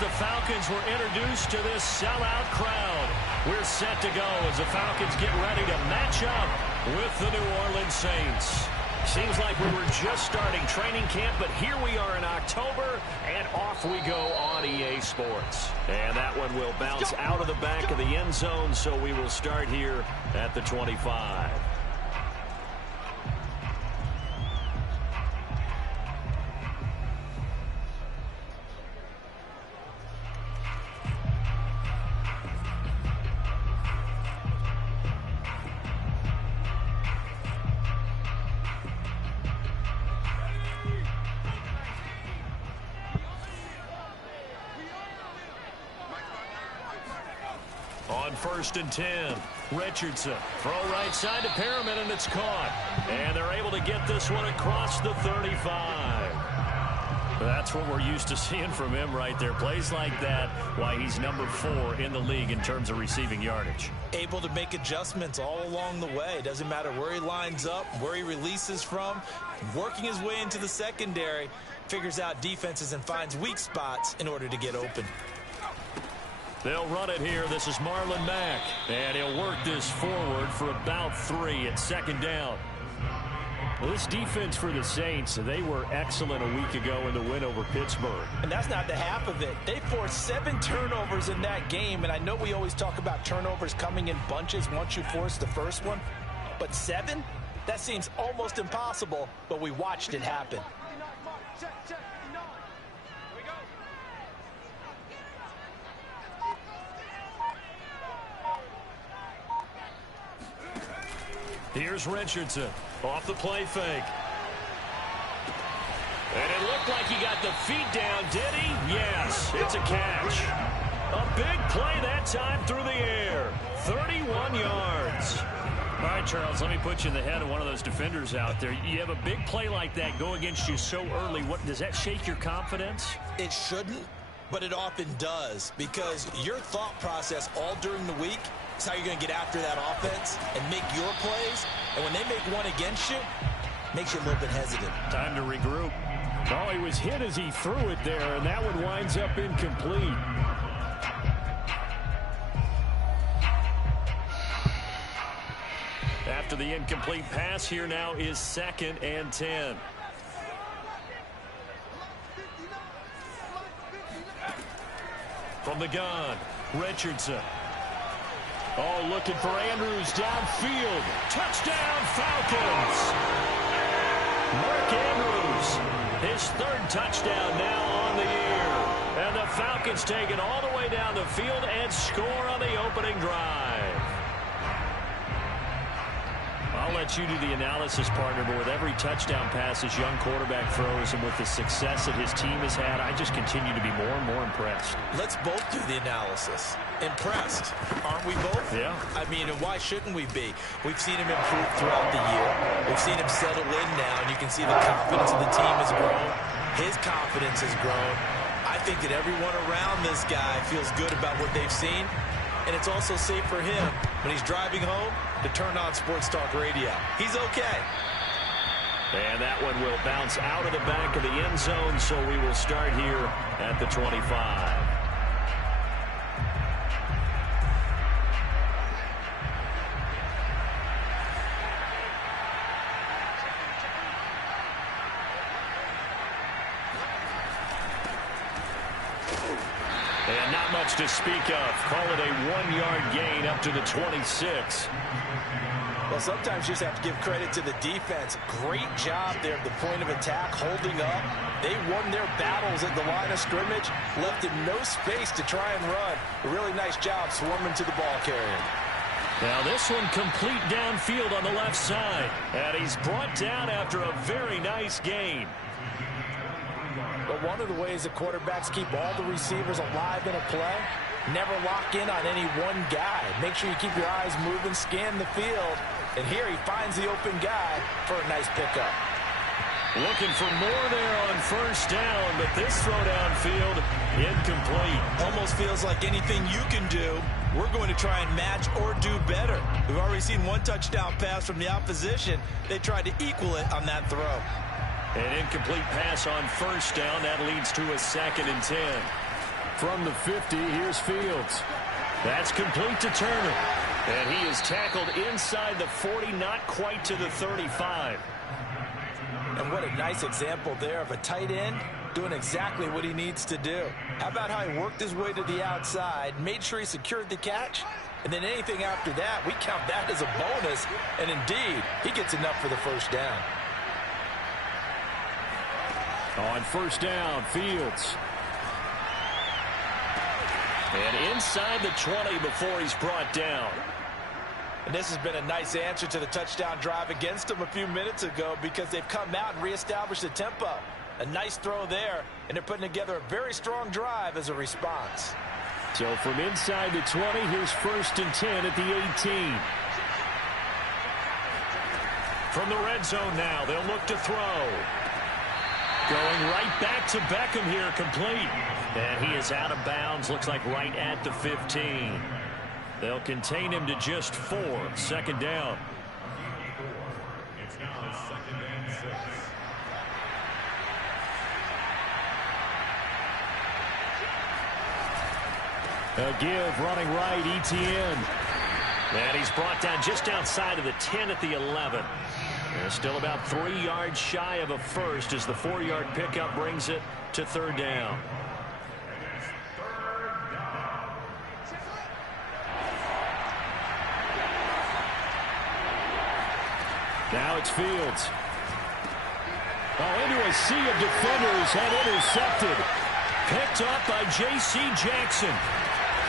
the Falcons were introduced to this sellout crowd. We're set to go as the Falcons get ready to match up with the New Orleans Saints. Seems like we were just starting training camp, but here we are in October, and off we go on EA Sports. And that one will bounce out of the back of the end zone, so we will start here at the 25. On 1st and 10, Richardson. Throw right side to Perriman, and it's caught. And they're able to get this one across the 35. That's what we're used to seeing from him right there. Plays like that, why he's number 4 in the league in terms of receiving yardage. Able to make adjustments all along the way. Doesn't matter where he lines up, where he releases from. Working his way into the secondary, figures out defenses and finds weak spots in order to get open. They'll run it here. This is Marlon Mack. And he'll work this forward for about 3 at 2nd down. Well, this defense for the Saints, they were excellent a week ago in the win over Pittsburgh. And that's not the half of it. They forced 7 turnovers in that game. And I know we always talk about turnovers coming in bunches once you force the first one. But 7? That seems almost impossible, but we watched it happen. Here's Richardson off the play fake. And it looked like he got the feet down, did he? Yes, it's a catch. A big play that time through the air. 31 yards. All right, Charles, let me put you in the head of one of those defenders out there. You have a big play like that go against you so early. What does that shake your confidence? It shouldn't, but it often does, because your thought process all during the week is how you're going to get after that offense and make your plays. And when they make one against you, it makes you a little bit hesitant. Time to regroup. Oh, he was hit as he threw it there, and that one winds up incomplete. After the incomplete pass, here now is 2nd and 10. From the gun, Richardson. Oh, looking for Andrews downfield. Touchdown, Falcons! Mark Andrews, his 3rd touchdown now on the year. And the Falcons take it all the way down the field and score on the opening drive. I'll let you do the analysis, partner, but with every touchdown pass his young quarterback throws and with the success that his team has had, I just continue to be more and more impressed. Let's both do the analysis. Impressed, aren't we both? Yeah. I mean, and why shouldn't we be? We've seen him improve throughout the year. We've seen him settle in now, and you can see the confidence of the team has grown. His confidence has grown. I think that everyone around this guy feels good about what they've seen, and it's also safe for him when he's driving home to turn on Sports Talk Radio. He's okay. And that one will bounce out of the back of the end zone, so we will start here at the 25. And not much to speak of. Call it a 1-yard gain up to the 26. Well, sometimes you just have to give credit to the defense. Great job there at the point of attack, holding up. They won their battles at the line of scrimmage, left him no space to try and run. A really nice job swarming to the ball carrier. Now this one complete downfield on the left side. And he's brought down after a very nice gain. But one of the ways that quarterbacks keep all the receivers alive in a play, never lock in on any one guy. Make sure you keep your eyes moving, scan the field. And here he finds the open guy for a nice pickup. Looking for more there on 1st down, but this throw downfield incomplete. Almost feels like anything you can do, we're going to try and match or do better. We've already seen one touchdown pass from the opposition. They tried to equal it on that throw. An incomplete pass on 1st down. That leads to a 2nd and 10. From the 50, here's Fields. That's complete to Turner. And he is tackled inside the 40, not quite to the 35. And what a nice example there of a tight end doing exactly what he needs to do. How about how he worked his way to the outside, made sure he secured the catch, and then anything after that, we count that as a bonus. And indeed, he gets enough for the first down. On first down, Fields. And inside the 20 before he's brought down. And this has been a nice answer to the touchdown drive against them a few minutes ago because they've come out and reestablished the tempo. A nice throw there, and they're putting together a very strong drive as a response. So from inside the 20, here's 1st and 10 at the 18. From the red zone now, they'll look to throw. Going right back to Beckham here, complete. And he is out of bounds, looks like right at the 15. They'll contain him to just 4. 2nd down. A give running right, Etienne. And he's brought down just outside of the 10 at the 11. And still about 3 yards shy of a first as the 4-yard pickup brings it to 3rd down. Now it's Fields. Oh, into a sea of defenders and intercepted. Picked up by J.C. Jackson.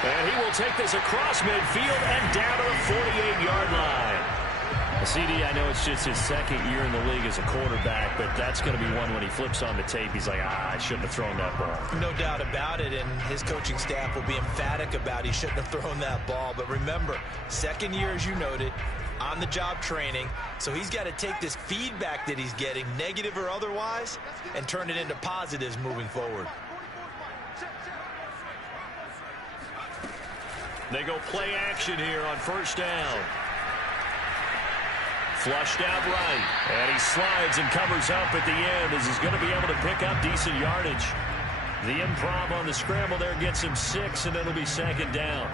And he will take this across midfield and down to the 48-yard line. CD, I know it's just his 2nd year in the league as a quarterback, but that's going to be one when he flips on the tape. He's like, I shouldn't have thrown that ball. No doubt about it, and his coaching staff will be emphatic about he shouldn't have thrown that ball. But remember, 2nd year, as you noted, on-the-job training, so he's got to take this feedback that he's getting, negative or otherwise, and turn it into positives moving forward. They go play action here on 1st down. Flushed out right. And he slides and covers up at the end as he's going to be able to pick up decent yardage. The improv on the scramble there gets him 6, and it'll be 2nd down.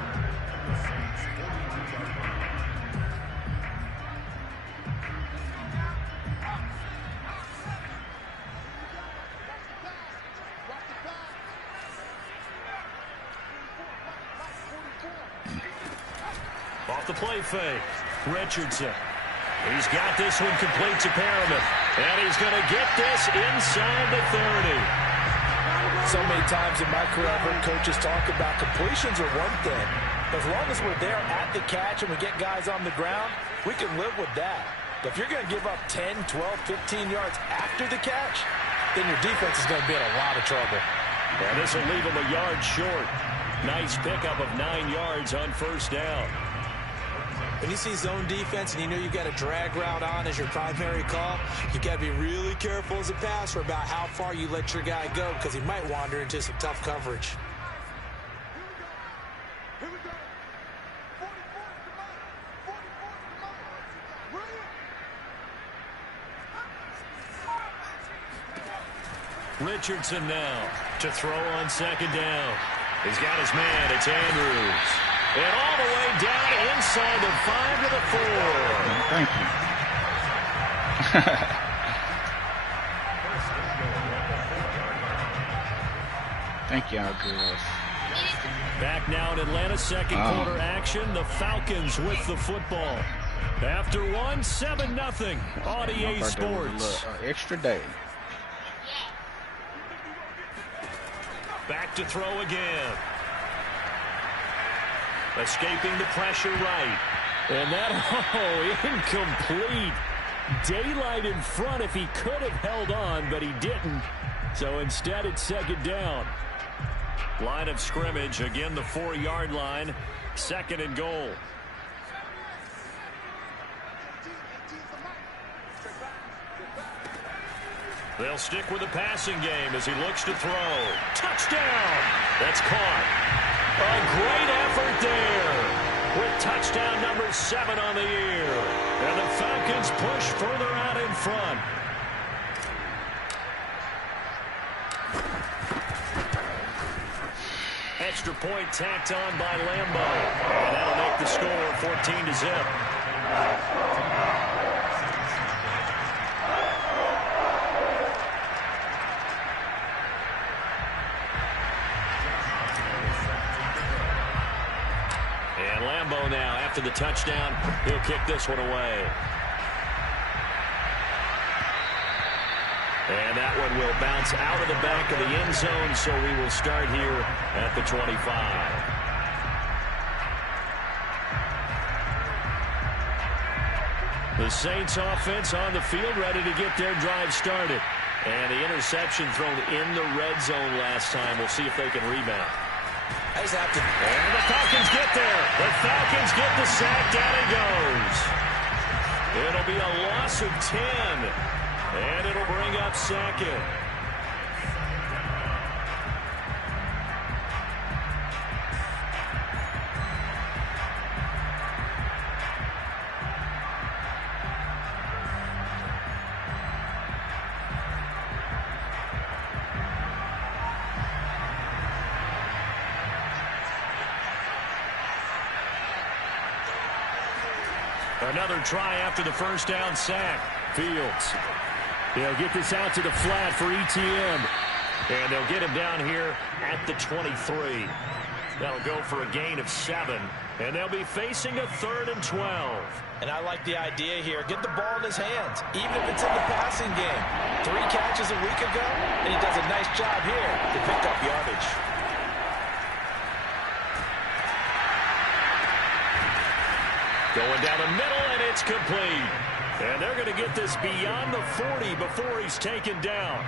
Off the play fake. Richardson. He's got this one complete to Perriman. And he's going to get this inside the 30. So many times in my career, I've heard coaches talk about completions are one thing. As long as we're there at the catch and we get guys on the ground, we can live with that. But if you're going to give up 10, 12, 15 yards after the catch, then your defense is going to be in a lot of trouble. And this will leave him a yard short. Nice pickup of 9 yards on 1st down. When you see zone defense and you know you've got a drag route on as your primary call, you've got to be really careful as a passer about how far you let your guy go because he might wander into some tough coverage. Richardson now to throw on 2nd down. He's got his man. It's Andrews. And all the way down inside the 5 to the 4. Thank you. Thank you, girls. Back now in Atlanta, 2nd quarter action. The Falcons with the football. After 7-0 on EA Sports. Extra day. Back to throw again. Escaping the pressure right. And that, incomplete. Daylight in front if he could have held on, but he didn't. So instead, it's 2nd down. Line of scrimmage, again the 4-yard line. 2nd and goal. They'll stick with the passing game as he looks to throw. Touchdown! That's caught. A great effort there with touchdown number 7 on the year. And the Falcons push further out in front. Extra point tacked on by Lambo. And that'll make the score 14-0. And Lambo now, after the touchdown, he'll kick this one away. And that one will bounce out of the back of the end zone, so we will start here at the 25. The Saints offense on the field, ready to get their drive started. And the interception thrown in the red zone last time. We'll see if they can rebound. And the Falcons get there. The Falcons get the sack. Down he goes. It'll be a loss of 10. And it'll bring up second. Another try after the first down sack. Fields. They'll get this out to the flat for ETN. And they'll get him down here at the 23. That'll go for a gain of 7. And they'll be facing a 3rd and 12. And I like the idea here. Get the ball in his hands, even if it's in the passing game. 3 catches a week ago, and he does a nice job here to pick up yardage. Going down the middle, and it's complete. And they're going to get this beyond the 40 before he's taken down.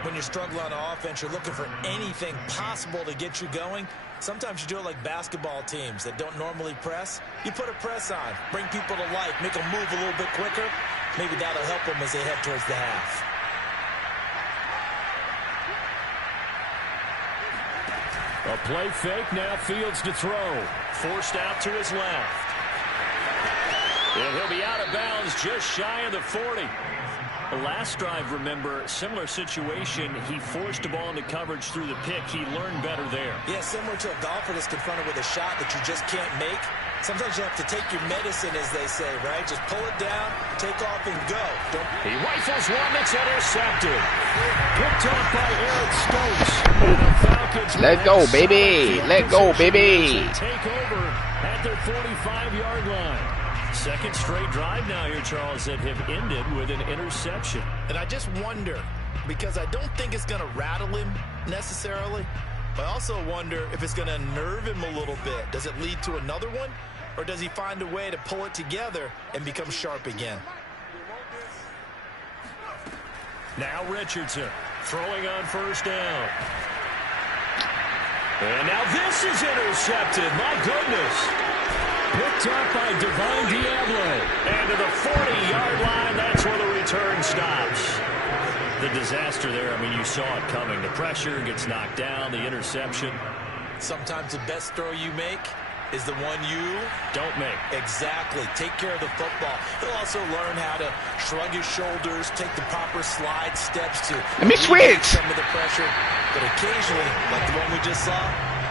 When you're struggling on offense, you're looking for anything possible to get you going. Sometimes you do it like basketball teams that don't normally press. You put a press on, bring people to life, make them move a little bit quicker. Maybe that'll help them as they head towards the half. A play fake, now Fields to throw. Forced out to his left. And he'll be out of bounds just shy of the 40. The last drive, remember, similar situation. He forced the ball into coverage through the pick. He learned better there. Yeah, similar to a golfer that's confronted with a shot that you just can't make. Sometimes you have to take your medicine, as they say, right? Just pull it down, take off, and go. He rifles one that's intercepted. Picked up by Eric Stokes. And the Falcons Let go, baby. Let go, baby. Take over at their 45-yard line. Second straight drive now here, Charles, that have ended with an interception. And I just wonder, because I don't think it's going to rattle him necessarily, but I also wonder if it's going to nerve him a little bit. Does it lead to another one, or does he find a way to pull it together and become sharp again? Now Richardson throwing on first down. And now this is intercepted. My goodness. Picked up by Divine Diablo. And to the 40-yard line, that's where the return stops. The disaster there, I mean, you saw it coming. The pressure gets knocked down, the interception. Sometimes the best throw you make is the one you don't make. Exactly. Take care of the football. He'll also learn how to shrug his shoulders, take the proper slide steps to let me switch some of the pressure. But occasionally, like the one we just saw,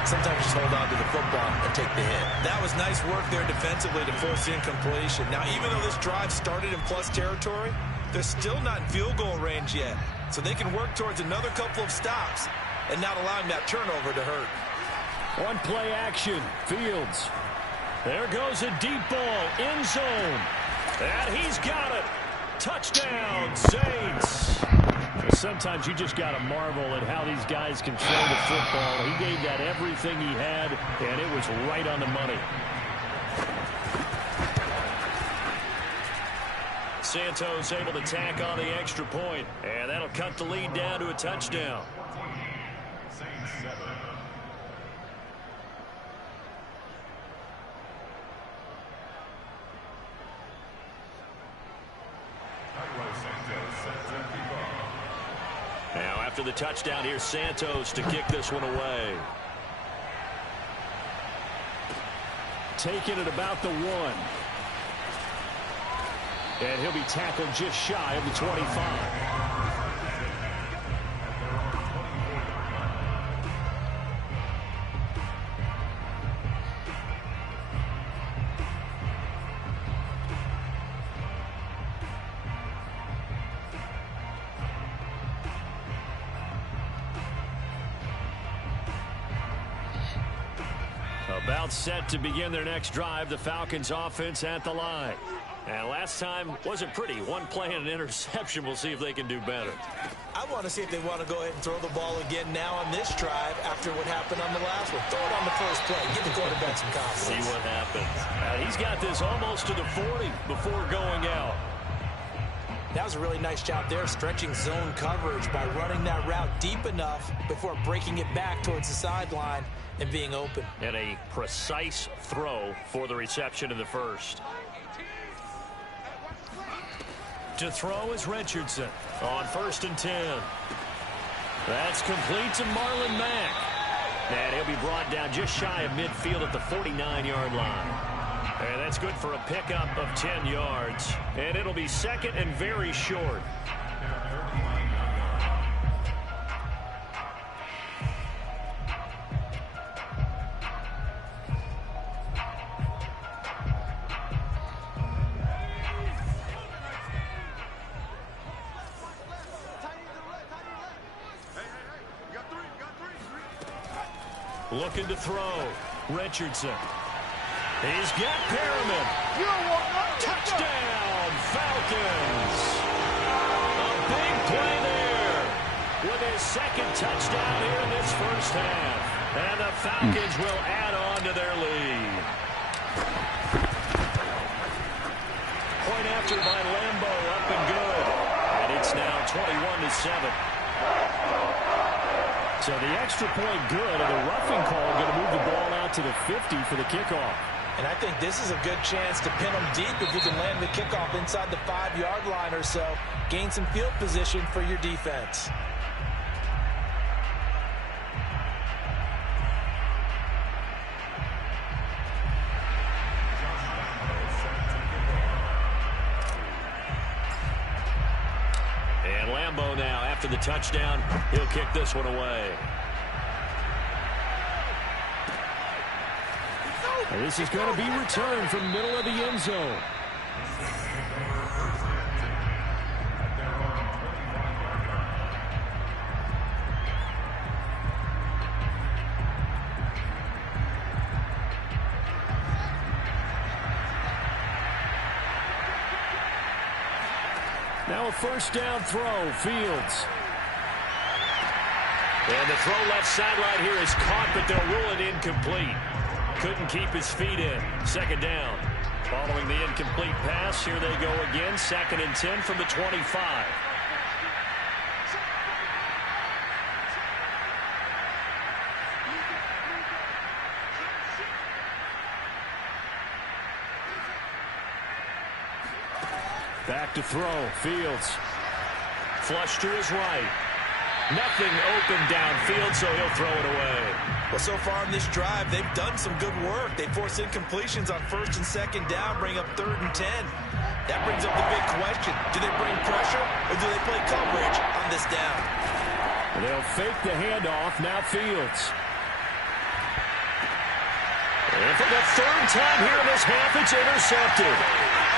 sometimes just hold on to the football and take the hit. That was nice work there defensively to force the incompletion. Now, even though this drive started in plus territory, they're still not in field goal range yet. So they can work towards another couple of stops and not allowing that turnover to hurt. One play action. Fields. There goes a deep ball. End zone. And he's got it. Touchdown, Saints. Sometimes you just got to marvel at how these guys control the football. He gave that everything he had, and it was right on the money. Santos able to tack on the extra point, and that'll cut the lead down to a touchdown. Now after the touchdown, here's Santos to kick this one away. Taking it about the 1. And he'll be tackled just shy of the 25. About set to begin their next drive, the Falcons offense at the line. And last time wasn't pretty. One play and an interception. We'll see if they can do better. I want to see if they want to go ahead and throw the ball again now on this drive after what happened on the last one. Throw it on the first play. Give the quarterback some confidence. See what happens. He's got this almost to the 40 before going out. That was a really nice job there, stretching zone coverage by running that route deep enough before breaking it back towards the sideline and being open. And a precise throw for the reception in the first. To throw is Richardson on 1st and 10. That's complete to Marlon Mack. And he'll be brought down just shy of midfield at the 49-yard line. And that's good for a pickup of 10 yards. And it'll be second and very short. Looking to throw. Richardson. He's got Perriman. Touchdown, Falcons. A big play there with his second touchdown here in this first half. And the Falcons will add on to their lead. Point after by Lambo, up and good. And it's now 21-7. So the extra point good, and the roughing call going to move the ball out to the 50 for the kickoff. And I think this is a good chance to pin them deep if you can land the kickoff inside the 5-yard line or so. Gain some field position for your defense. And Lambo now, after the touchdown, he'll kick this one away. And this is going to be returned from middle of the end zone. Now a first down throw, Fields. And the throw left sideline here is caught, but they'll rule it incomplete. Couldn't keep his feet in. Second down. Following the incomplete pass, here they go again. 2nd and 10 from the 25. Back to throw. Fields. Flush to his right. Nothing open downfield, so he'll throw it away. Well, so far in this drive, they've done some good work. They force incompletions on 1st and 2nd down, bring up 3rd and 10. That brings up the big question. Do they bring pressure, or do they play coverage on this down? They'll fake the handoff. Now Fields. And for the 3rd time here in this half, it's intercepted.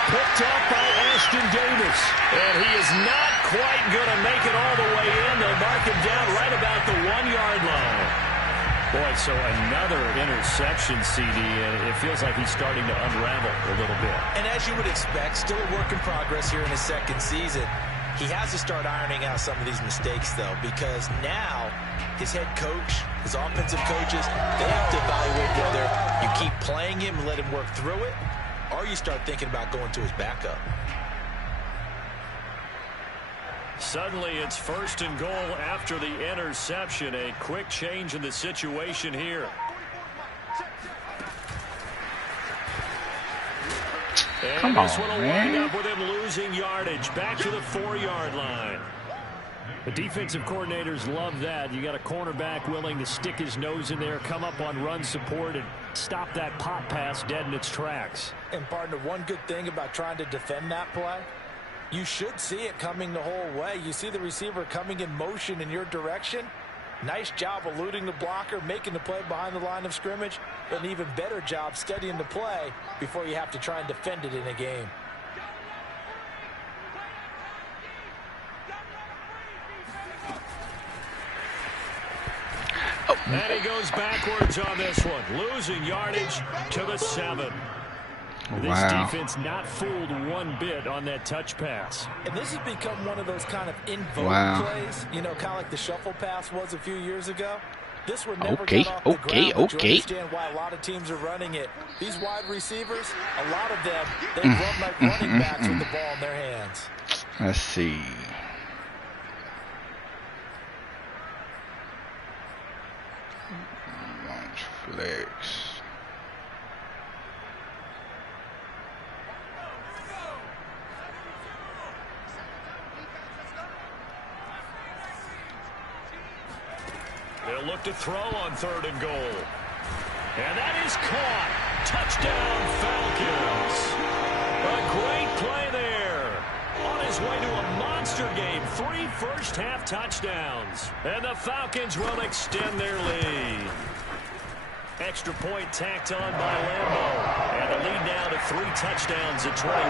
Picked up by Ashton Davis. And he is not quite going to make it all the way in. They'll mark him down right about the 1-yard line. Boy, so another interception, CD, and it feels like he's starting to unravel a little bit. And as you would expect, still a work in progress here in his 2nd season. He has to start ironing out some of these mistakes, though, because now his head coach, his offensive coaches, they have to evaluate whether you keep playing him and let him work through it, or you start thinking about going to his backup. Suddenly it's 1st and goal after the interception. A quick change in the situation here. And Come this on, one will man. wind up with him losing yardage. Back to the 4-yard line. The defensive coordinators love that. You got a cornerback willing to stick his nose in there, come up on run support, and stop that pop pass dead in its tracks. And partner, one good thing about trying to defend that play, you should see it coming the whole way. You see the receiver coming in motion in your direction. Nice job eluding the blocker, making the play behind the line of scrimmage. An even better job studying the play before you have to try and defend it in a game. And he goes backwards on this one, losing yardage to the 7. This defense not fooled one bit on that touch pass. And this has become one of those kind of in-vogue plays, you know, kind of like the shuffle pass was a few years ago. This one never got off the ground, but you understand why a lot of teams are running it. These wide receivers, a lot of them, they run like running backs with the ball in their hands. Let's see. Launch flex. They'll look to throw on 3rd and goal. And that is caught. Touchdown, Falcons. A great play there. On his way to a monster game. 3 first-half touchdowns. And the Falcons will extend their lead. Extra point tacked on by Lambo. And the lead now to 3 touchdowns at 21.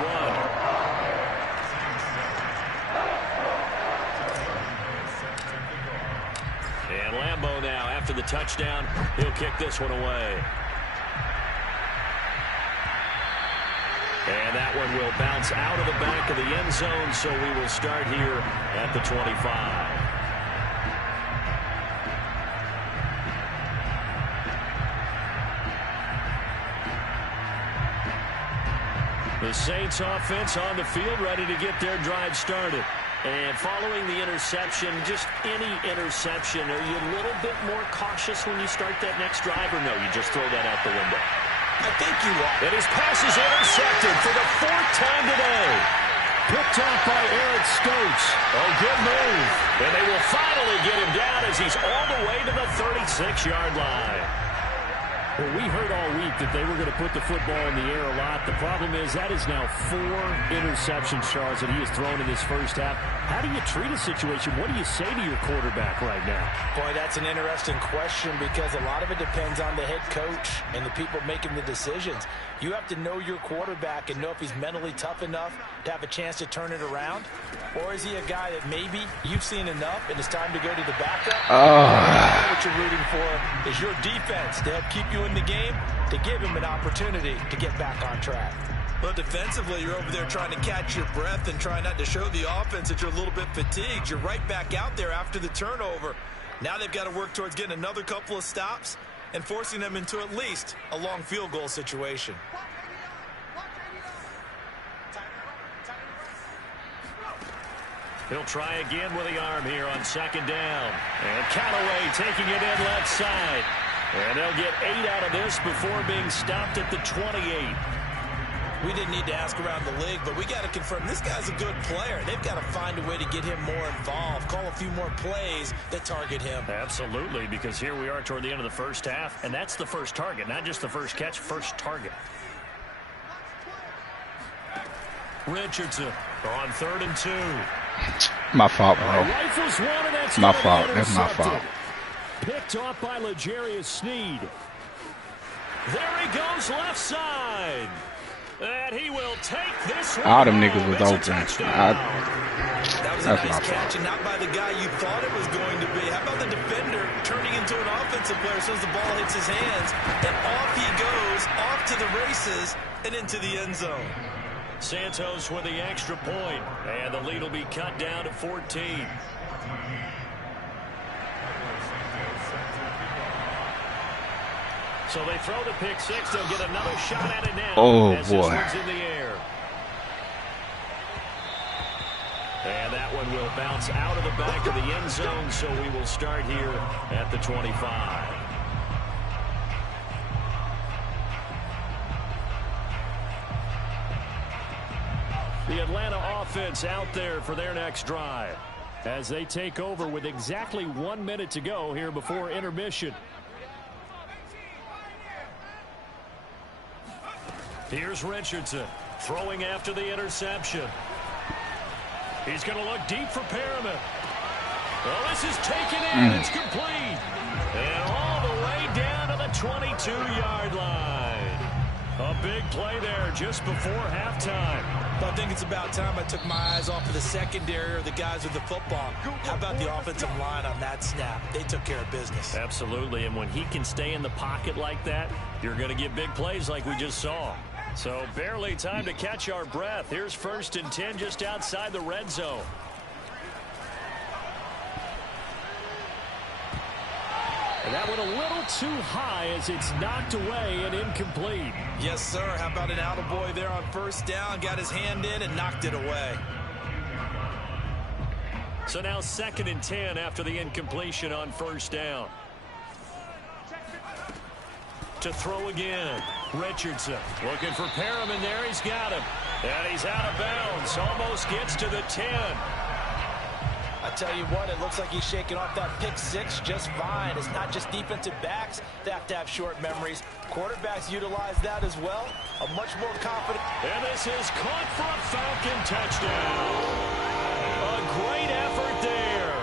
And Lambo now, after the touchdown, he'll kick this one away. And that one will bounce out of the back of the end zone, so we will start here at the 25. The Saints offense on the field, ready to get their drive started. And following the interception, just any interception, are you a little bit more cautious when you start that next drive, or no, you just throw that out the window? I think you are. And his pass is intercepted for the 4th time today. Picked off by Eric Stokes. Oh, good move. And they will finally get him down as he's all the way to the 36-yard line. Well, we heard all week that they were going to put the football in the air a lot. The problem is that is now 4 interceptions, Charles, that he has thrown in this first half. How do you treat a situation? What do you say to your quarterback right now? Boy, that's an interesting question because a lot of it depends on the head coach and the people making the decisions. You have to know your quarterback and know if he's mentally tough enough to have a chance to turn it around. Or is he a guy that maybe you've seen enough and it's time to go to the backup? What you're rooting for is your defense to help keep you in the game, to give him an opportunity to get back on track. Well, defensively, you're over there trying to catch your breath and try not to show the offense that you're a little bit fatigued. You're right back out there after the turnover. Now they've got to work towards getting another couple of stops and forcing them into at least a long field goal situation. He'll try again with the arm here on 2nd down. And Callaway taking it in left side. And they'll get 8 out of this before being stopped at the 28. We didn't need to ask around the league, but we got to confirm this guy's a good player. They've got to find a way to get him more involved, call a few more plays that target him. Absolutely, because here we are toward the end of the first half, and that's the first target, not just the first catch, first target. Richardson on 3rd and 2. My fault, bro. Rifles one, and that's my fault. That's my fault. Picked off by L'Jarius Sneed. There he goes left side. And he will take this one. All them niggas was open. That was a nice catch, and not by the guy you thought it was going to be. How about the defender turning into an offensive player as soon as the ball hits his hands, and off he goes, off to the races, and into the end zone. Santos with the extra point, and the lead will be cut down to 14. So they throw the pick 6. They'll get another shot at it now. Oh, as boy. This one's in the air. And that one will bounce out of the back of the end zone, so we will start here at the 25. The Atlanta offense out there for their next drive as they take over with exactly 1 minute to go here before intermission. Here's Richardson throwing after the interception. He's going to look deep for Perriman. Well, this is taken in. It's complete. And all the way down to the 22-yard line. A big play there just before halftime. But I think it's about time I took my eyes off of the secondary or the guys with the football. How about the offensive line on that snap? They took care of business. Absolutely, and when he can stay in the pocket like that, you're going to get big plays like we just saw. So barely time to catch our breath. Here's 1st and 10 just outside the red zone. And that went a little too high as it's knocked away and incomplete. Yes, sir. How about an attaboy there on 1st down? Got his hand in and knocked it away. So now 2nd and 10 after the incompletion on 1st down. To throw again. Richardson looking for Perriman there. He's got him. And he's out of bounds. Almost gets to the 10. I tell you what, it looks like he's shaking off that pick 6 just fine. It's not just defensive backs that have to have short memories. Quarterbacks utilize that as well. A much more confident. And this is caught for a Falcon touchdown. A great effort there.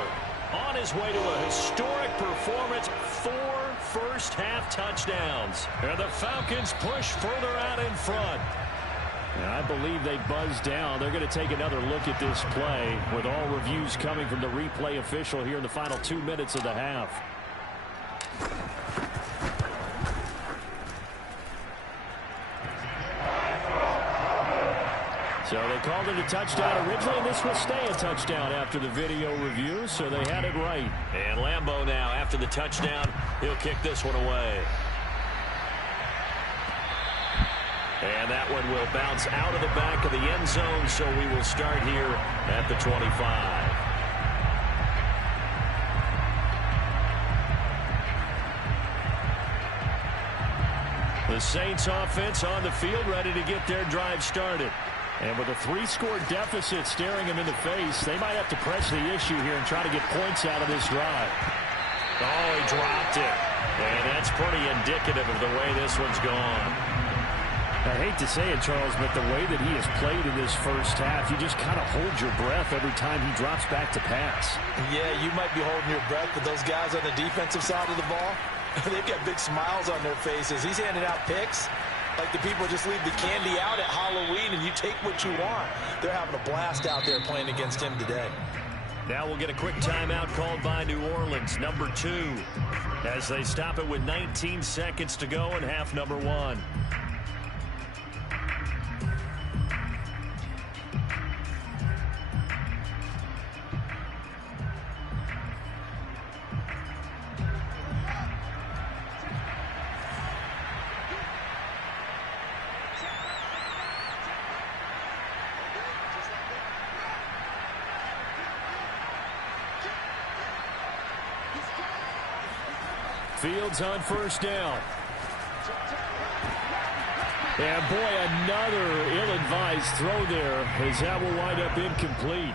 On his way to a historic performance, 4 first-half touchdowns. And the Falcons push further out in front. And I believe they buzzed down. They're going to take another look at this play with all reviews coming from the replay official here in the final 2 minutes of the half. So they called it a touchdown originally, and this will stay a touchdown after the video review, so they had it right. And Lambeau now, after the touchdown, he'll kick this one away. And that one will bounce out of the back of the end zone, so we will start here at the 25. The Saints offense on the field, ready to get their drive started. And with a 3-score deficit staring them in the face, they might have to press the issue here and try to get points out of this drive. Oh, he dropped it. And that's pretty indicative of the way this one's gone. I hate to say it, Charles, but the way that he has played in this first half, you just kind of hold your breath every time he drops back to pass. Yeah, you might be holding your breath, but those guys on the defensive side of the ball, they've got big smiles on their faces. He's handing out picks like the people just leave the candy out at Halloween and you take what you want. They're having a blast out there playing against him today. Now we'll get a quick timeout called by New Orleans, number 2, as they stop it with 19 seconds to go in half number 1. Fields on 1st down. And boy, another ill-advised throw there as that will wind up incomplete.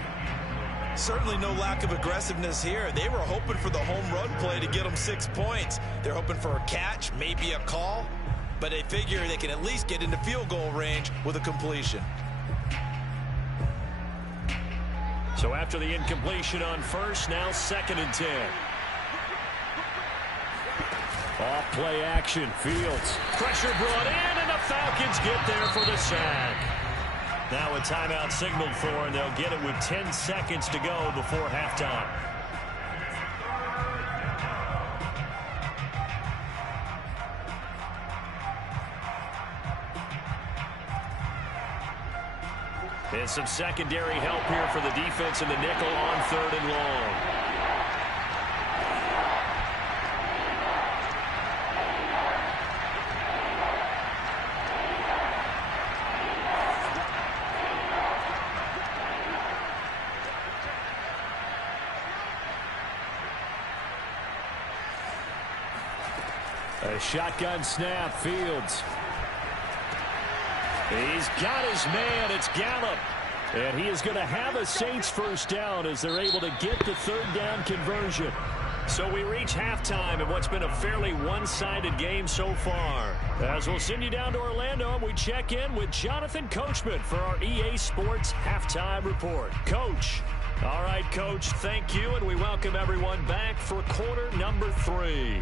Certainly no lack of aggressiveness here. They were hoping for the home run play to get them 6 points. They're hoping for a catch, maybe a call, but they figure they can at least get into field goal range with a completion. So after the incompletion on 1st, now 2nd and 10. Off play action, Fields. Pressure brought in, and the Falcons get there for the sack. Now a timeout signaled for, and they'll get it with 10 seconds to go before halftime. And some secondary help here for the defense in the nickel on 3rd and long. A shotgun snap, Fields. He's got his man. It's Gallup. And he is going to have a Saints 1st down as they're able to get the 3rd down conversion. So we reach halftime in what's been a fairly one-sided game so far. As we'll send you down to Orlando, and we check in with Jonathan Coachman for our EA Sports Halftime Report. Coach. All right, Coach, thank you, and we welcome everyone back for quarter number 3.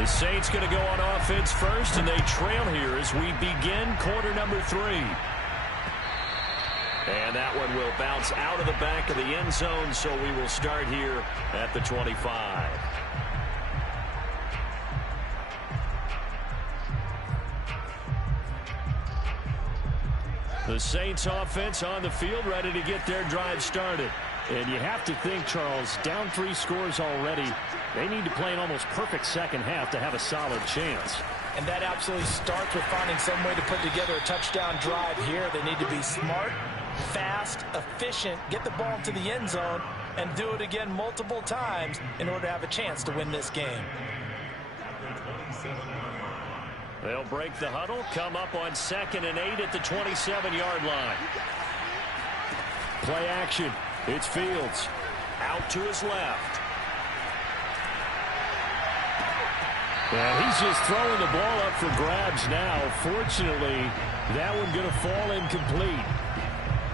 The Saints going to go on offense first, and they trail here as we begin quarter number 3. And that one will bounce out of the back of the end zone, so we will start here at the 25. The Saints offense on the field, ready to get their drive started. And you have to think, Charles, down 3 scores already. They need to play an almost perfect second half to have a solid chance. And that absolutely starts with finding some way to put together a touchdown drive here. They need to be smart, fast, efficient, get the ball into the end zone, and do it again multiple times in order to have a chance to win this game. They'll break the huddle, come up on 2nd and 8 at the 27-yard line. Play action. It's Fields. Out to his left. And he's just throwing the ball up for grabs now. Fortunately, that one going to fall incomplete.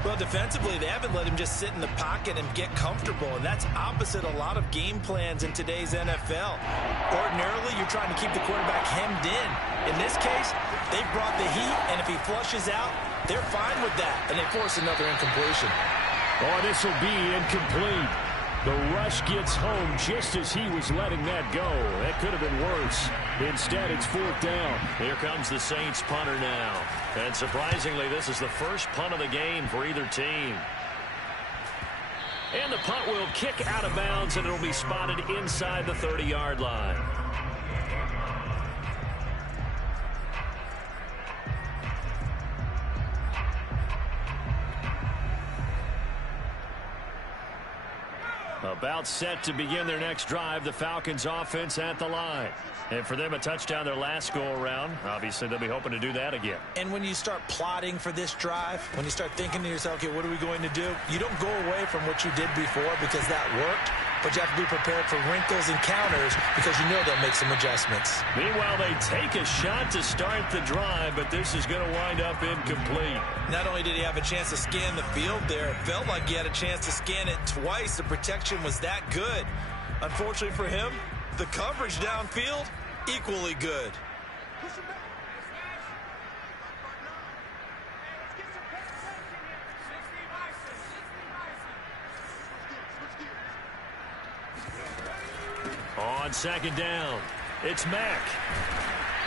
Well, defensively, they haven't let him just sit in the pocket and get comfortable, and that's opposite a lot of game plans in today's NFL. Ordinarily, you're trying to keep the quarterback hemmed in. In this case, they brought the heat, and if he flushes out, they're fine with that, and they force another incompletion. Oh, this will be incomplete. The rush gets home just as he was letting that go. That could have been worse. Instead, it's 4th down. Here comes the Saints punter now. And surprisingly, this is the first punt of the game for either team. And the punt will kick out of bounds, and it'll be spotted inside the 30-yard line. About set to begin their next drive, the Falcons offense at the line. And for them, a touchdown their last go-around. Obviously, they'll be hoping to do that again. And when you start plotting for this drive, when you start thinking to yourself, okay, what are we going to do? You don't go away from what you did before because that worked, but you have to be prepared for wrinkles and counters because you know they'll make some adjustments. Meanwhile, they take a shot to start the drive, but this is going to wind up incomplete. Not only did he have a chance to scan the field there, it felt like he had a chance to scan it twice. The protection was that good. Unfortunately for him, the coverage downfield, equally good. On 2nd down, it's Mack.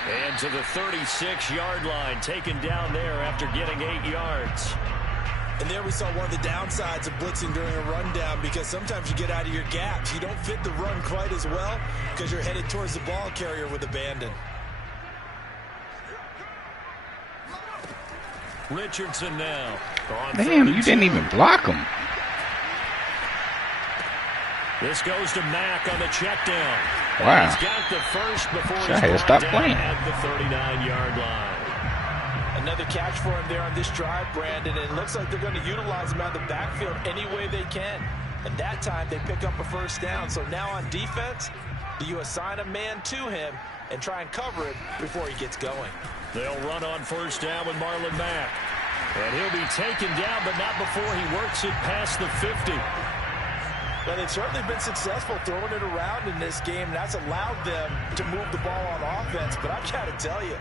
And to the 36-yard line, taken down there after getting 8 yards. And there we saw one of the downsides of blitzing during a rundown, because sometimes you get out of your gaps. You don't fit the run quite as well because you're headed towards the ball carrier with abandon. Richardson now. Damn, you didn't even block him. This goes to Mack on the check down. Wow. He's got the first before he's Stop brought down playing. at the 39-yard line. Another catch for him there on this drive, Brandon, and it looks like they're going to utilize him out of the backfield any way they can. And that time they pick up a first down. So now on defense, you assign a man to him and try and cover it before he gets going. They'll run on first down with Marlon Mack. And he'll be taken down, but not before he works it past the 50. Well, they've certainly been successful throwing it around in this game, and that's allowed them to move the ball on offense. But I've got to tell you,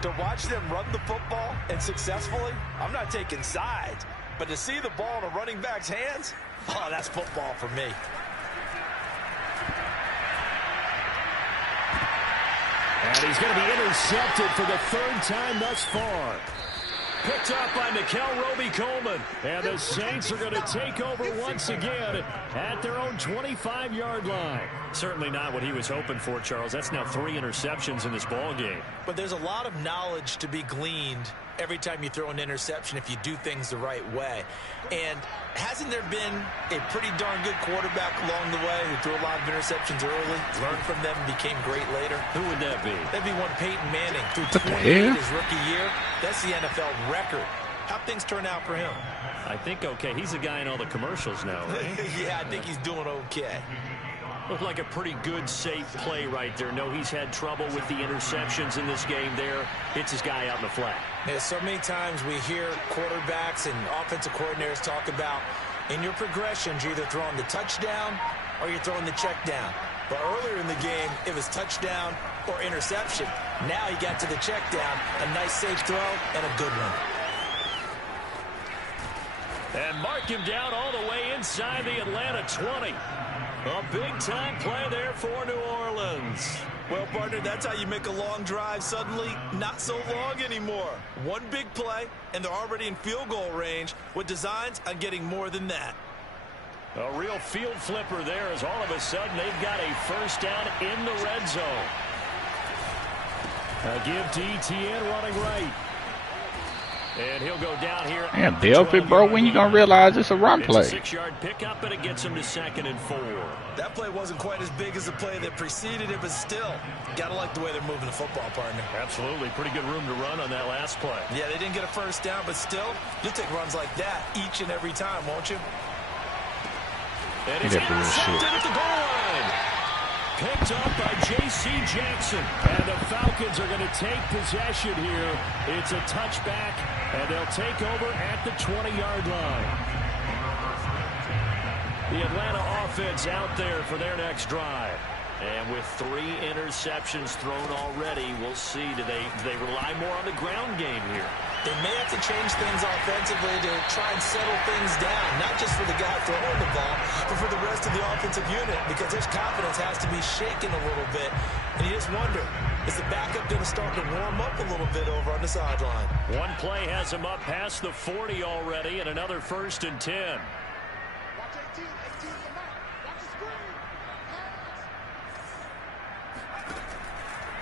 to watch them run the football and successfully, I'm not taking sides, but to see the ball in a running back's hands, oh, that's football for me. And he's going to be intercepted for the 3rd time thus far. Picked up by Nickel Roby-Coleman. And the Saints are going to take over once again at their own 25-yard line. Certainly not what he was hoping for, Charles. That's now 3 interceptions in this ball game. But there's a lot of knowledge to be gleaned every time you throw an interception if you do things the right way. And hasn't there been a pretty darn good quarterback along the way who threw a lot of interceptions early, learned from them, and became great later? Who would that be? That'd be one Peyton Manning. Threw What the 28 hell? his rookie year. That's the NFL record. How'd things turn out for him? I think okay. He's the guy in all the commercials now, right? Yeah, I think he's doing okay. Looked like a pretty good, safe play right there. No, he's had trouble with the interceptions in this game there. Hits his guy out in the flat. Yeah, so many times we hear quarterbacks and offensive coordinators talk about in your progressions, you're either throwing the touchdown or you're throwing the check down. But earlier in the game, it was touchdown or interception. Now he got to the check down. A nice safe throw and a good one. And mark him down all the way inside the Atlanta 20. A big-time play there for New Orleans. Well, partner, that's how you make a long drive suddenly not so long anymore. One big play, and they're already in field goal range with designs on getting more than that. A real field flipper there as all of a sudden they've got a first down in the red zone. A give to Etienne running right. And he'll go down here. Yeah, Delphi, bro, when you going to realize it's a run play? It's a 6-yard pickup, and it gets him to 2nd and 4. That play wasn't quite as big as the play that preceded it, but still, got to like the way they're moving the football, partner. Absolutely. Pretty good room to run on that last play. Yeah, they didn't get a first down, but still, you'll take runs like that each and every time, won't you? And it's intercepted at the goal line. Picked up by J.C. Jackson. And the Falcons are going to take possession here. It's a touchback, and they'll take over at the 20-yard line. The Atlanta offense out there for their next drive. And with 3 interceptions thrown already, we'll see. Do they rely more on the ground game here? They may have to change things offensively to try and settle things down, not just for the guy throwing the ball, but for the rest of the offensive unit, because his confidence has to be shaken a little bit. And you just wonder, is the backup going to start to warm up a little bit over on the sideline? One play has him up past the 40 already, and another 1st and 10.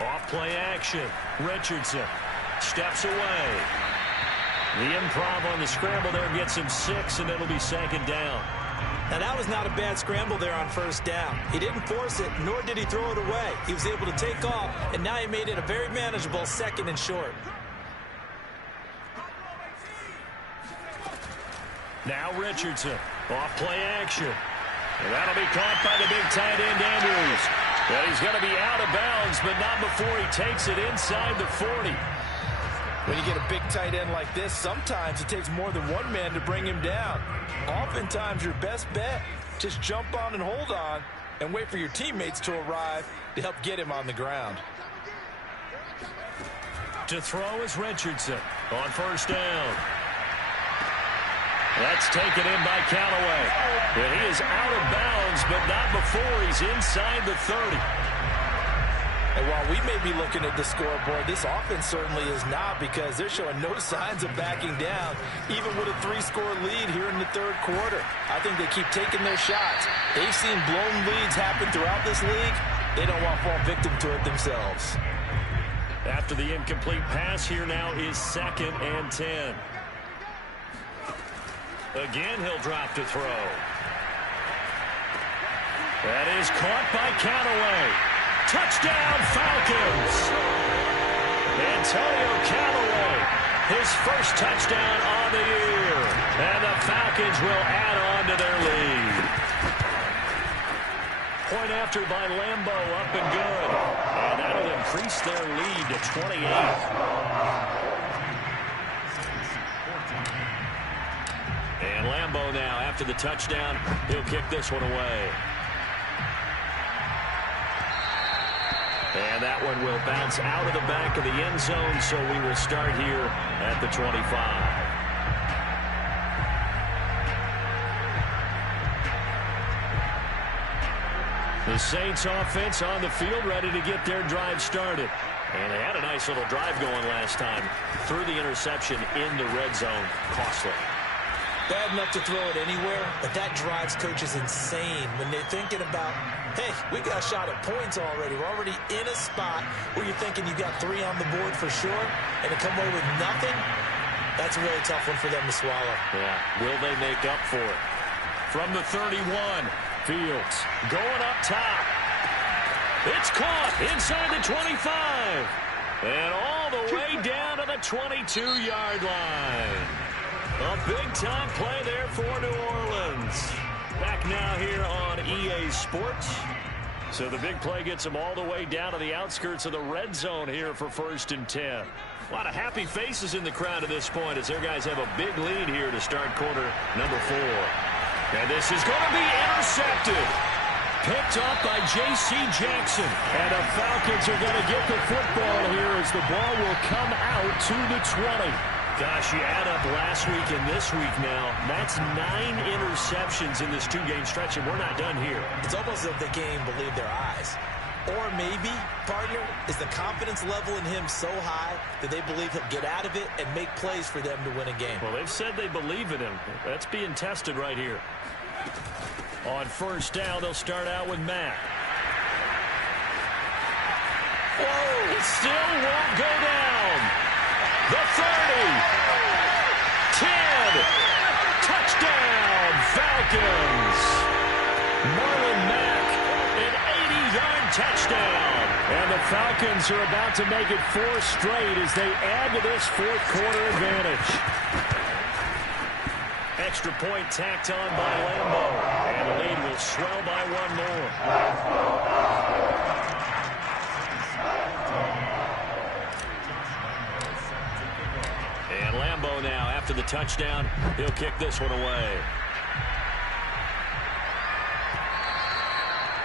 Off play action. Richardson steps away. The improv on the scramble there gets him 6, and it'll be 2nd down. Now, that was not a bad scramble there on 1st down. He didn't force it, nor did he throw it away. He was able to take off, and now he made it a very manageable 2nd and short. Now Richardson. Off play action. And that'll be caught by the big tight end, Andrews. And he's going to be out of bounds, but not before he takes it inside the 40. When you get a big tight end like this, sometimes it takes more than one man to bring him down. Oftentimes, your best bet, just jump on and hold on and wait for your teammates to arrive to help get him on the ground. To throw is Richardson on 1st down. That's taken in by Callaway. And he is out of bounds, but not before he's inside the 30. And while we may be looking at the scoreboard, this offense certainly is not, because they're showing no signs of backing down, even with a 3-score lead here in the 3rd quarter. I think they keep taking their shots. They've seen blown leads happen throughout this league. They don't want to fall victim to it themselves. After the incomplete pass, here now is 2nd and 10. Again, he'll drop to throw. That is caught by Callaway. Touchdown, Falcons! Antonio Callaway, his first touchdown on the year. And the Falcons will add on to their lead. Point after by Lambeau, up and good. And that'll increase their lead to 28. And Lambeau now, after the touchdown, he'll kick this one away. And that one will bounce out of the back of the end zone, so we will start here at the 25. The Saints offense on the field, ready to get their drive started. And they had a nice little drive going last time. Threw the interception in the red zone. Costly. Bad enough to throw it anywhere, but that drives coaches insane when they're thinking about, hey, we got a shot at points already. We're already in a spot where you're thinking you got 3 on the board for sure, and to come away with nothing, that's a really tough one for them to swallow. Yeah, will they make up for it? From the 31, Fields going up top. It's caught inside the 25. And all the way down to the 22-yard line. A big-time play there for New Orleans. Back now here on EA Sports. So the big play gets them all the way down to the outskirts of the red zone here for 1st and 10. A lot of happy faces in the crowd at this point as their guys have a big lead here to start quarter number 4. And this is going to be intercepted. Picked up by J.C. Jackson. And the Falcons are going to get the football here as the ball will come out to the 20. Gosh, you add up last week and this week now. That's 9 interceptions in this two-game stretch, and we're not done here. It's almost as if they can't even believe their eyes. Or maybe, partner, is the confidence level in him so high that they believe he'll get out of it and make plays for them to win a game. Well, they've said they believe in him. That's being tested right here. On first down, they'll start out with Mack. Whoa! It still won't go down. The 30. 10. Touchdown, Falcons. Marlon Mack, an 80-yard touchdown. And the Falcons are about to make it 4 straight as they add to this fourth quarter advantage. Extra point tacked on by Lambeau. And the lead will swell by 1 more. And Lambeau now, after the touchdown, he'll kick this one away.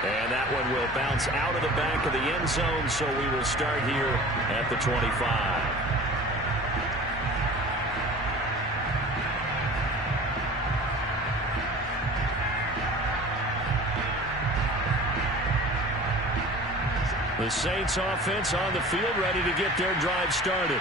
And that one will bounce out of the back of the end zone, so we will start here at the 25. The Saints offense on the field, ready to get their drive started.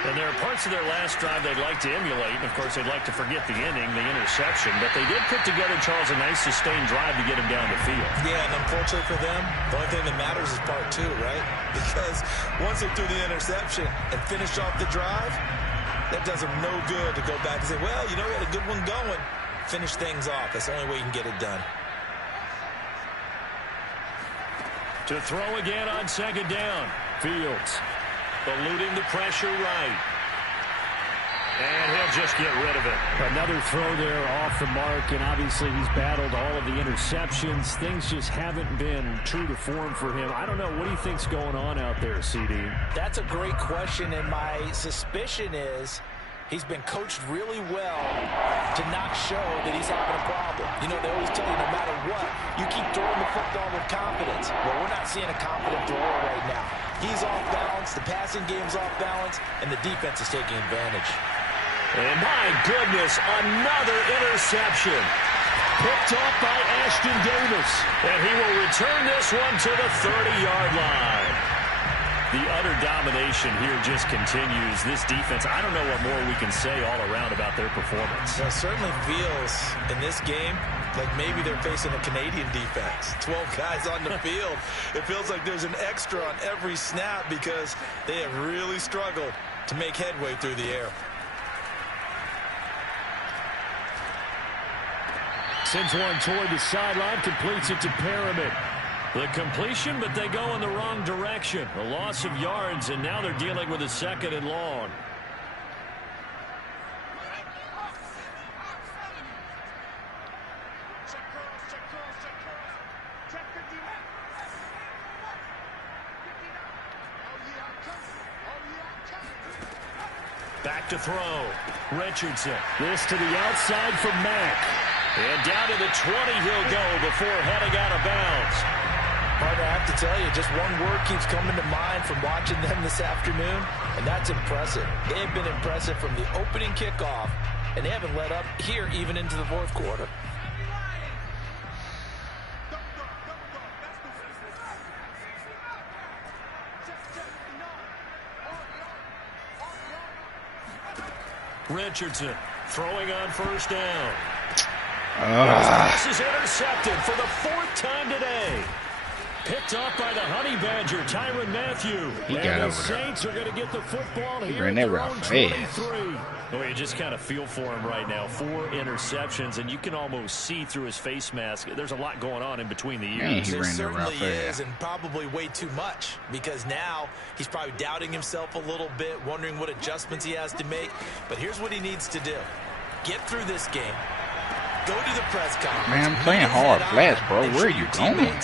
And there are parts of their last drive they'd like to emulate. And, of course, they'd like to forget the inning, the interception. But they did put together, Charles, a nice sustained drive to get him down the field. Yeah, and unfortunately for them, the only thing that matters is part 2, right? Because once they threw the interception and finished off the drive, that does them no good to go back and say, well, you know, we had a good one going. Finish things off. That's the only way you can get it done. To throw again on second down. Fields eluding the pressure right. And he'll just get rid of it. Another throw there off the mark, and obviously he's battled all of the interceptions. Things just haven't been true to form for him. I don't know. What do you think's going on out there, CD? That's a great question, and my suspicion is he's been coached really well to not show that he's having a problem. You know, they always tell you no matter what, you keep throwing the football with confidence. Well, we're not seeing a confident thrower right now. He's off balance, the passing game's off balance, and the defense is taking advantage. And my goodness, another interception. Picked off by Ashton Davis. And he will return this one to the 30-yard line. The utter domination here just continues. This defense, I don't know what more we can say all around about their performance. Well, it certainly feels in this game like maybe they're facing a Canadian defense. 12 guys on the field. It feels like there's an extra on every snap because they have really struggled to make headway through the air. Sends one toward the sideline, completes it to Pyramid. The completion, but they go in the wrong direction. A loss of yards, and now they're dealing with a 2nd and long. Back to throw. Richardson. This to the outside for Mack. And down to the 20 he'll go before heading out of bounds. Partner, I have to tell you, just one word keeps coming to mind from watching them this afternoon, and that's impressive. They have been impressive from the opening kickoff, and they haven't let up here even into the fourth quarter. Richardson throwing on first down. This is intercepted for the 4th time today. Picked off by the Honey Badger, Tyrann Mathieu. He got and over the Saints are going to get the football here ran at that their route own fast. 23. Well, you just kind of feel for him right now. 4 interceptions, and you can almost see through his face mask. There's a lot going on in between the ears. Man, he There ran that route certainly is, fast. and probably way too much, because now he's probably doubting himself a little bit, wondering what adjustments he has to make. But here's what he needs to do. Get through this game. Go to the press conference. Man, I'm playing hard flash, bro. Where are you going?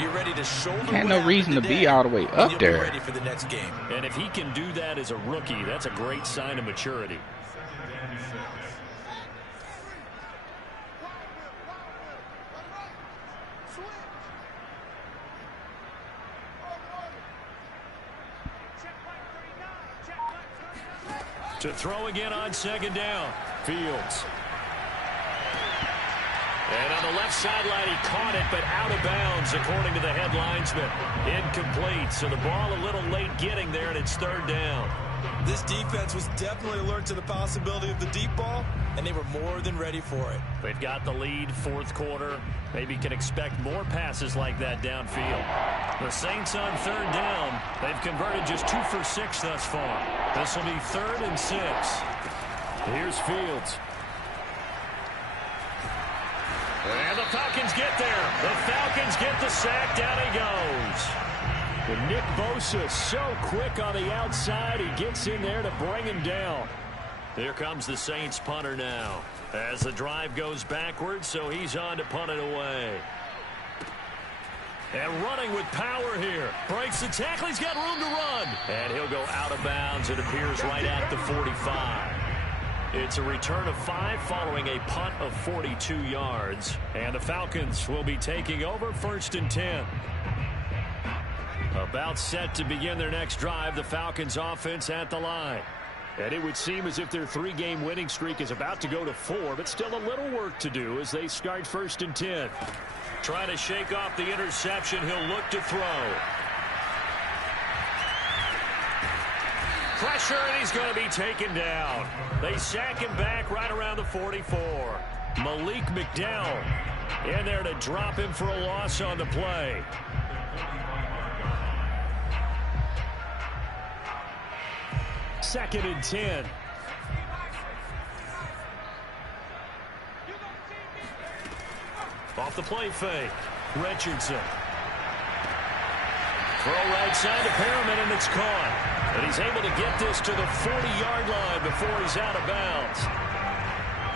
You're ready to shoulder. Ain't no reason to be all the way up you'll there. Be ready for the next game. And if he can do that as a rookie, that's a great sign of maturity. To throw again on second down. Fields. And on the left sideline, he caught it, but out of bounds, according to the head linesman. Incomplete, so the ball a little late getting there, and it's third down. This defense was definitely alert to the possibility of the deep ball, and they were more than ready for it. They've got the lead, fourth quarter. Maybe can expect more passes like that downfield. The Saints on third down. They've converted just 2 for 6 thus far. This will be 3rd and 6. Here's Fields. And the Falcons get there. The Falcons get the sack. Down he goes. And Nick Bosa so quick on the outside. He gets in there to bring him down. Here comes the Saints punter now. As the drive goes backwards, so he's on to punt it away. And running with power here. Breaks the tackle. He's got room to run. And he'll go out of bounds. It appears right at the 45. It's a return of 5 following a punt of 42 yards. And the Falcons will be taking over 1st and 10. About set to begin their next drive. The Falcons offense at the line. And it would seem as if their 3-game winning streak is about to go to 4, but still a little work to do as they start 1st and 10. Trying to shake off the interception. He'll look to throw. Pressure, and he's going to be taken down. They sack him back right around the 44. Malik McDowell in there to drop him for a loss on the play. Second and 10. Off the play fake. Richardson. Throw right side to Perriman, and it's caught. And he's able to get this to the 40-yard line before he's out of bounds.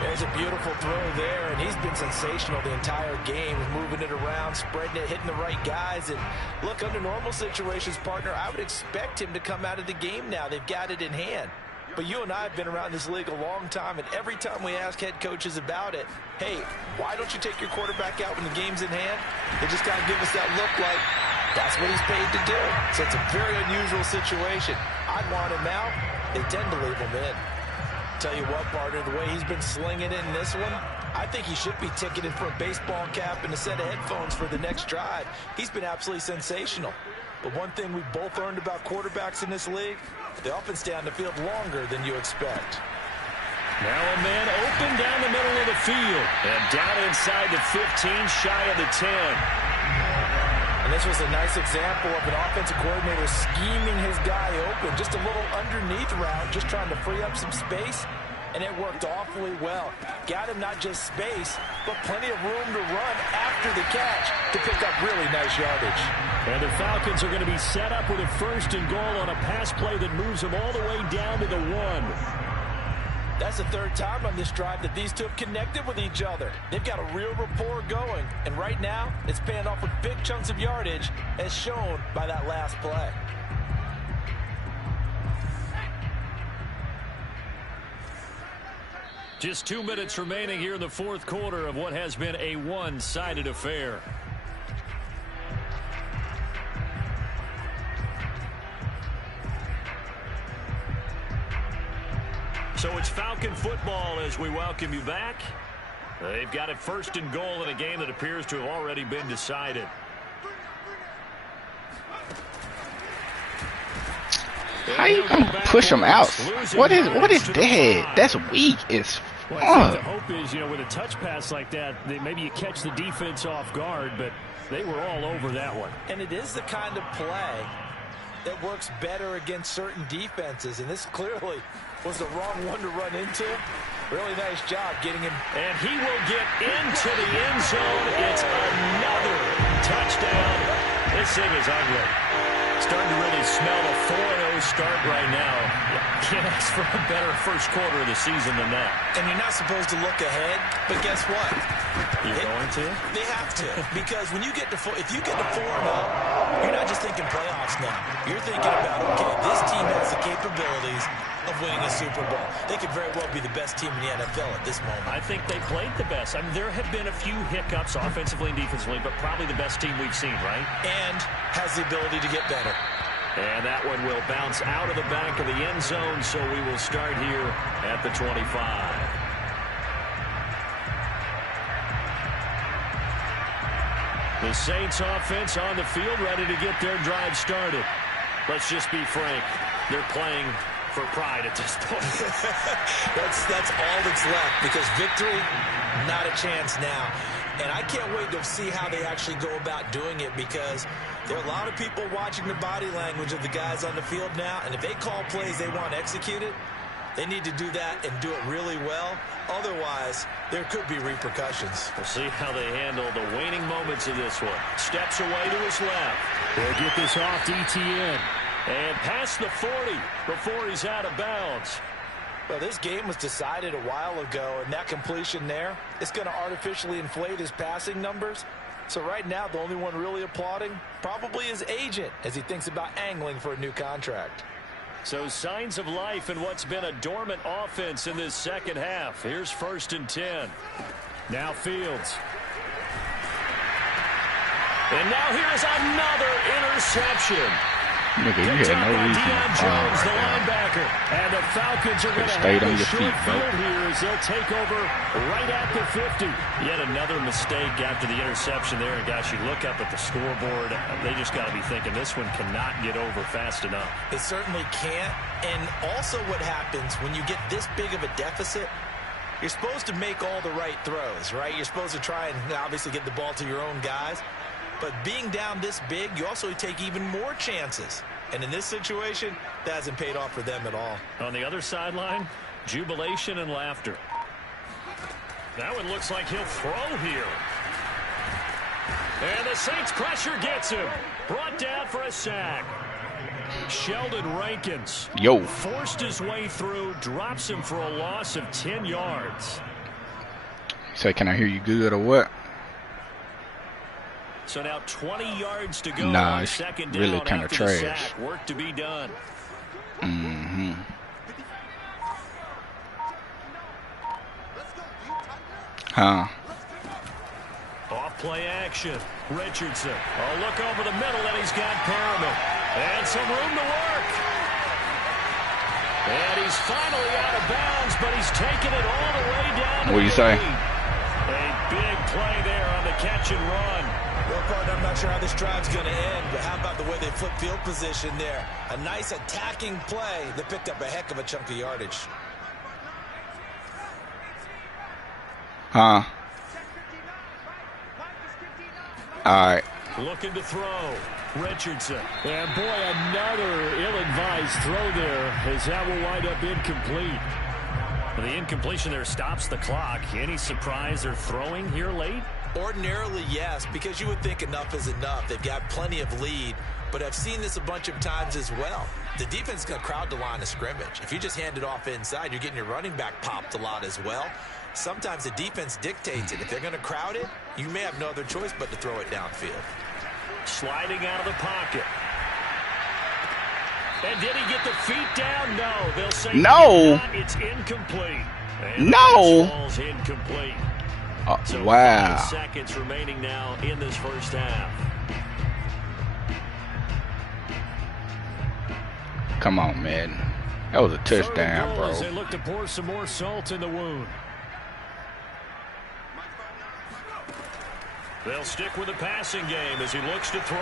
There's a beautiful throw there, and he's been sensational the entire game, moving it around, spreading it, hitting the right guys. And look, under normal situations, partner, I would expect him to come out of the game now. They've got it in hand. But you and I have been around this league a long time, and every time we ask head coaches about it, hey, why don't you take your quarterback out when the game's in hand? They just got to give us that look like that's what he's paid to do. So it's a very unusual situation. I'd want him out. They tend to leave him in. Tell you what, partner, the way he's been slinging it in this one, I think he should be ticketed for a baseball cap and a set of headphones for the next drive. He's been absolutely sensational. But one thing we both learned about quarterbacks in this league, they often stay on the field longer than you expect. Now a man open down the middle of the field. And down inside the 15, shy of the 10. And this was a nice example of an offensive coordinator scheming his guy open. Just a little underneath route, just trying to free up some space. And it worked awfully well. Got him not just space, but plenty of room to run after the catch to pick up really nice yardage. And the Falcons are going to be set up with a 1st and goal on a pass play that moves them all the way down to the 1. That's the 3rd time on this drive that these two have connected with each other. They've got a real rapport going. And right now, it's paying off with big chunks of yardage, as shown by that last play. Just 2 minutes remaining here in the 4th quarter of what has been a one-sided affair. So it's Falcon football as we welcome you back. They've got it 1st and goal in a game that appears to have already been decided. How you gonna push him out? What is that? That's weak as well, I think the hope is, with a touch pass like that, maybe you catch the defense off guard, but they were all over that one. And it is the kind of play that works better against certain defenses, and this clearly was the wrong one to run into. Really nice job getting him. And he will get into the end zone. It's another touchdown. This thing is ugly. Starting to really smell a 4-0 start right now. Can't ask for a better first quarter of the season than that. And you're not supposed to look ahead, but guess what? You're going to? They have to. Because when you get to if you get to 4-0, you're not just thinking playoffs now. You're thinking about, okay, this team has the capabilities of winning a Super Bowl. They could very well be the best team in the NFL at this moment. I think they played the best. I mean, there have been a few hiccups offensively and defensively, but probably the best team we've seen, right? And has the ability to get better. And that one will bounce out of the back of the end zone, so we will start here at the 25. The Saints offense on the field, ready to get their drive started. Let's just be frank. They're playing for pride at this point. that's all that's left, because victory, not a chance now. And I can't wait to see how they actually go about doing it, because there are a lot of people watching the body language of the guys on the field now, and if they call plays they want executed, they need to do that and do it really well. Otherwise, there could be repercussions. We'll see how they handle the waning moments of this one. Steps away to his left. They'll get this off to ETN. And past the 40 before he's out of bounds. Well, this game was decided a while ago, and that completion there is going to artificially inflate his passing numbers. So right now, the only one really applauding probably his agent as he thinks about angling for a new contract. So signs of life in what's been a dormant offense in this second half. Here's 1st and 10. Now Fields. And now here's another interception. Nigga, you had no reason Deion to Jones, the right linebacker. And the Falcons are going to stayed on have a your short feet, bro. field here as they'll take over right at the 50. Yet another mistake after the interception there. And guys, you look up at the scoreboard, they just got to be thinking this one cannot get over fast enough. It certainly can't. And also what happens when you get this big of a deficit, you're supposed to make all the right throws, right? You're supposed to try and obviously get the ball to your own guys. But being down this big, you also take even more chances. And in this situation, that hasn't paid off for them at all. On the other sideline, jubilation and laughter. That one looks like he'll throw here. And the Saints pressure gets him. Brought down for a sack. Sheldon Rankins forced his way through, drops him for a loss of 10 yards. Say, can I hear you good or what? So now 20 yards to go. Nah, on it's second down really kind of after the trash. sack. Work to be done. Mm-hmm. Huh. Off play action. Richardson. A look over the middle, and he's got Perriman. And some room to work. And he's finally out of bounds, but he's taken it all the way down. What do you say? A big play there on the catch and run. Well, partner, I'm not sure how this drive's going to end, but how about the way they flip field position there? A nice attacking play that picked up a heck of a chunk of yardage. Huh. All right. Looking to throw. Richardson. And boy, another ill-advised throw there, as that will wind up incomplete. Well, the incompletion there stops the clock. Any surprise they're throwing here late? Ordinarily, yes, because you would think enough is enough. They've got plenty of lead, but I've seen this a bunch of times as well. The defense is going to crowd the line of scrimmage. If you just hand it off inside, you're getting your running back popped a lot as well. Sometimes the defense dictates it. If they're going to crowd it, you may have no other choice but to throw it downfield. Sliding out of the pocket. And did he get the feet down? No. They'll say no. It's incomplete. And no. The ball's incomplete. So wow. 5 seconds remaining now in this first half. Come on, man. That was a touchdown, bro. As they look to pour some more salt in the wound. They'll stick with the passing game as he looks to throw.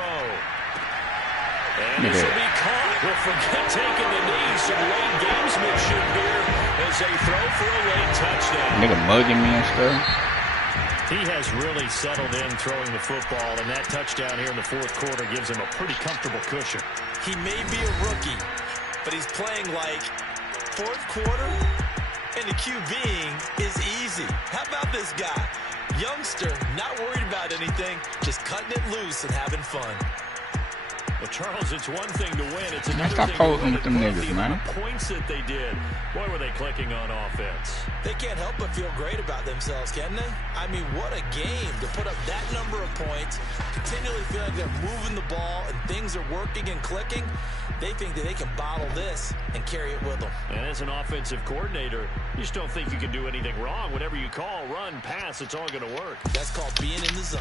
And this will be caught. We'll forget taking the knee. Some late gamesmanship here as they throw for a late touchdown. Nigga mugging me and stuff. He has really settled in throwing the football, and that touchdown here in the fourth quarter gives him a pretty comfortable cushion. He may be a rookie, but he's playing like fourth quarter, and the QBing is easy. How about this guy? Youngster, not worried about anything, just cutting it loose and having fun. Well, Charles, it's one thing to win. It's another stop thing posing to with them niggas, man. The points that they did. Boy, were they clicking on offense. They can't help but feel great about themselves, can they? I mean, what a game to put up that number of points, continually feel like they're moving the ball and things are working and clicking, they think that they can bottle this and carry it with them. And as an offensive coordinator, you just don't think you can do anything wrong. Whatever you call, run, pass, it's all going to work. That's called being in the zone.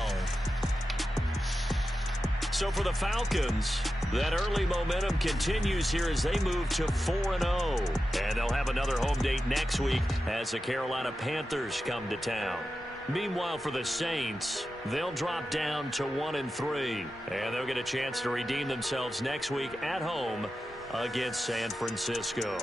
So for the Falcons, that early momentum continues here as they move to 4-0. And they'll have another home date next week as the Carolina Panthers come to town. Meanwhile, for the Saints, they'll drop down to 1-3. And they'll get a chance to redeem themselves next week at home against San Francisco.